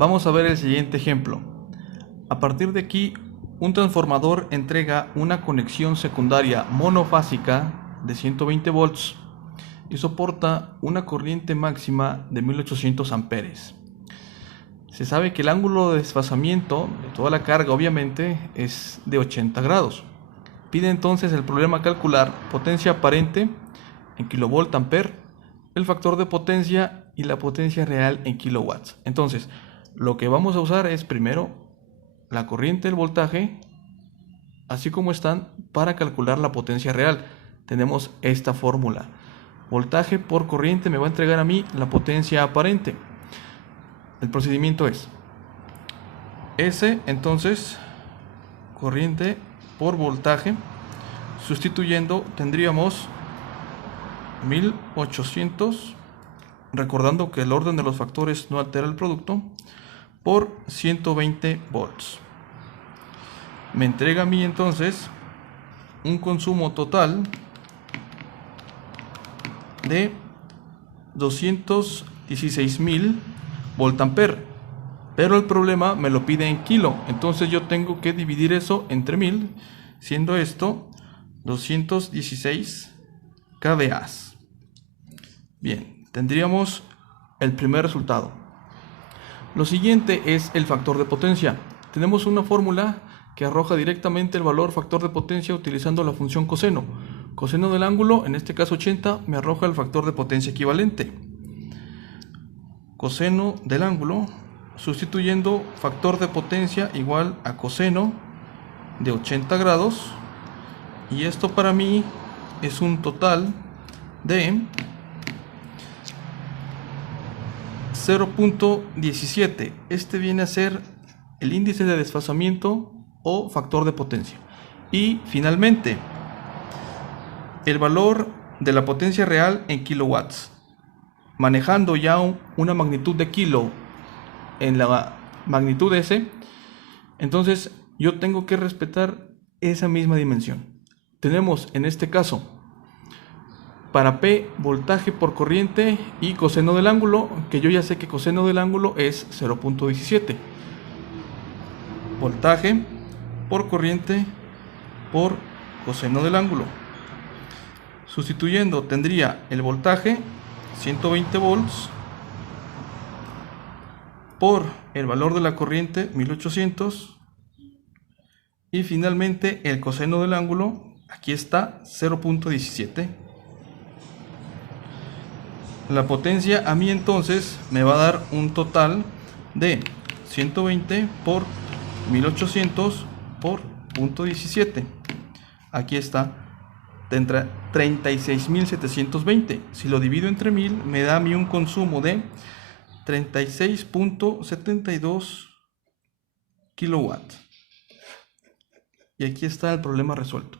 Vamos a ver el siguiente ejemplo. A partir de aquí, un transformador entrega una conexión secundaria monofásica de 120 volts y soporta una corriente máxima de 1800 amperes. Se sabe que el ángulo de desfasamiento de toda la carga obviamente es de 80 grados. Pide entonces el problema calcular potencia aparente en kilovolt ampere, el factor de potencia y la potencia real en kilowatts. Entonces, lo que vamos a usar es primero la corriente, el voltaje, así como están, para calcular la potencia real. Tenemos esta fórmula. Voltaje por corriente me va a entregar a mí la potencia aparente. El procedimiento es S, entonces, corriente por voltaje. Sustituyendo, tendríamos 1800, recordando que el orden de los factores no altera el producto, por 120 volts. Me entrega a mí entonces un consumo total de 216.000 voltampere, pero el problema me lo pide en kilo, entonces yo tengo que dividir eso entre 1000, siendo esto 216 kVA. Bien, tendríamos el primer resultado. Lo siguiente es el factor de potencia. Tenemos una fórmula que arroja directamente el valor factor de potencia utilizando la función coseno. Coseno del ángulo, en este caso 80, me arroja el factor de potencia equivalente. Coseno del ángulo, sustituyendo factor de potencia igual a coseno de 80 grados. Y esto para mí es un total de 0.17. Este viene a ser el índice de desfasamiento o factor de potencia. Y finalmente, el valor de la potencia real en kilowatts. Manejando ya una magnitud de kilo en la magnitud S, entonces yo tengo que respetar esa misma dimensión. Tenemos en este caso para P voltaje por corriente y coseno del ángulo, que yo ya sé que coseno del ángulo es 0.17. Voltaje por corriente por coseno del ángulo. Sustituyendo, tendría el voltaje 120 volts por el valor de la corriente 1800 y finalmente el coseno del ángulo, aquí está, 0.17. La potencia a mí entonces me va a dar un total de 120 por 1800 por 0.17. Aquí está, 36.720. Si lo divido entre 1000 me da a mí un consumo de 36.72 kilowatts. Y aquí está el problema resuelto.